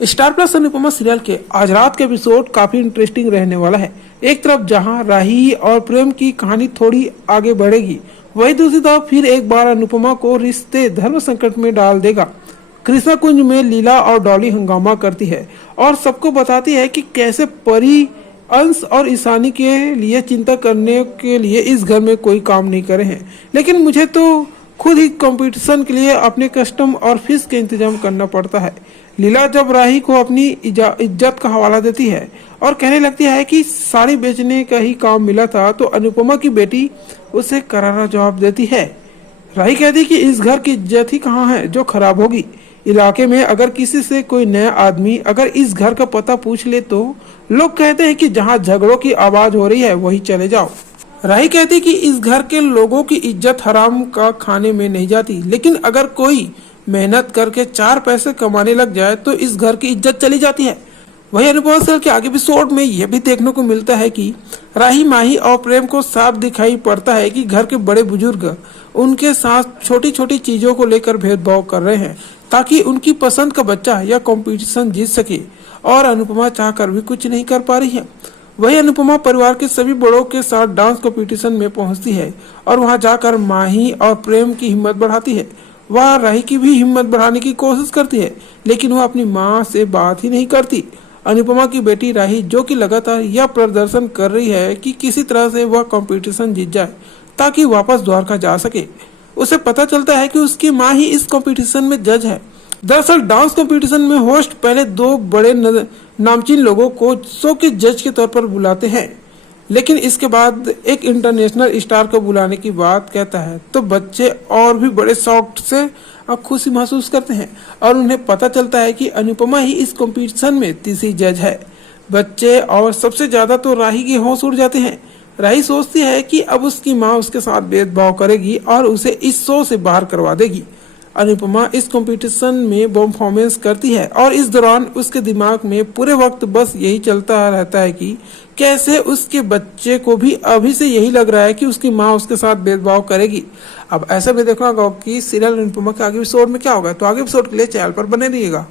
Star plus Anupama serial के आज रात के एपिसोड काफी इंटरेस्टिंग रहने वाला है। एक तरफ जहां राही और प्रेम की कहानी थोड़ी आगे बढ़ेगी, वही दूसरी तरफ फिर एक बार अनुपमा को रिश्ते धर्म संकट में डाल देगा। कृष्णा कुंज में लीला और डॉली हंगामा करती है और सबको बताती है कि कैसे परी अंश और ईशानी के लिए चिंता करने के लिए इस घर में कोई काम नहीं करे हैं, लेकिन मुझे तो खुद ही कंपटीशन के लिए अपने कस्टम और फीस के इंतजाम करना पड़ता है। लीला जब राही को अपनी इज्जत का हवाला देती है और कहने लगती है कि साड़ी बेचने का ही काम मिला था, तो अनुपमा की बेटी उसे करारा जवाब देती है। राही कहती कि इस घर की इज्जत ही कहाँ है जो खराब होगी। इलाके में अगर किसी से कोई नया आदमी अगर इस घर का पता पूछ ले तो लोग कहते हैं कि जहाँ झगड़ों की आवाज हो रही है वही चले जाओ। राही कहती कि इस घर के लोगों की इज्जत हराम का खाने में नहीं जाती, लेकिन अगर कोई मेहनत करके 4 पैसे कमाने लग जाए तो इस घर की इज्जत चली जाती है। वही अनुपमा सीरियल के आगे एपिसोड में यह भी देखने को मिलता है कि राही, माही और प्रेम को साफ दिखाई पड़ता है कि घर के बड़े बुजुर्ग उनके साथ छोटी छोटी चीजों को लेकर भेदभाव कर रहे हैं ताकि उनकी पसंद का बच्चा या कंपटीशन जीत सके, और अनुपमा चाहकर भी कुछ नहीं कर पा रही है। वही अनुपमा परिवार के सभी बड़ों के साथ डांस कंपटीशन में पहुंचती है और वहां जाकर माही और प्रेम की हिम्मत बढ़ाती है। वह राही की भी हिम्मत बढ़ाने की कोशिश करती है, लेकिन वह अपनी माँ से बात ही नहीं करती। अनुपमा की बेटी राही, जो कि लगातार यह प्रदर्शन कर रही है कि किसी तरह से वह कंपटीशन जीत जाए ताकि वापस द्वारका जा सके। उसे पता चलता है कि उसकी माँ ही इस कंपटीशन में जज है। दरअसल डांस कंपटीशन में होस्ट पहले 2 बड़े नामचीन लोगों को शो के जज के तौर पर बुलाते हैं, लेकिन इसके बाद एक इंटरनेशनल स्टार को बुलाने की बात कहता है तो बच्चे और भी बड़े शौक से खुशी महसूस करते हैं और उन्हें पता चलता है कि अनुपमा ही इस कंपटीशन में तीसरी जज है। बच्चे और सबसे ज्यादा तो राही की होश उड़ जाते हैं। राही सोचती है कि अब उसकी माँ उसके साथ भेदभाव करेगी और उसे इस शो से बाहर करवा देगी। अनुपमा इस कंपटीशन में परफॉर्मेंस करती है और इस दौरान उसके दिमाग में पूरे वक्त बस यही चलता रहता है कि कैसे उसके बच्चे को भी अभी से यही लग रहा है कि उसकी माँ उसके साथ भेदभाव करेगी। अब ऐसा भी देखना होगा कि सीरियल अनुपमा के आगे एपिसोड में क्या होगा, तो आगे एपिसोड के लिए चैनल पर बने रहिएगा।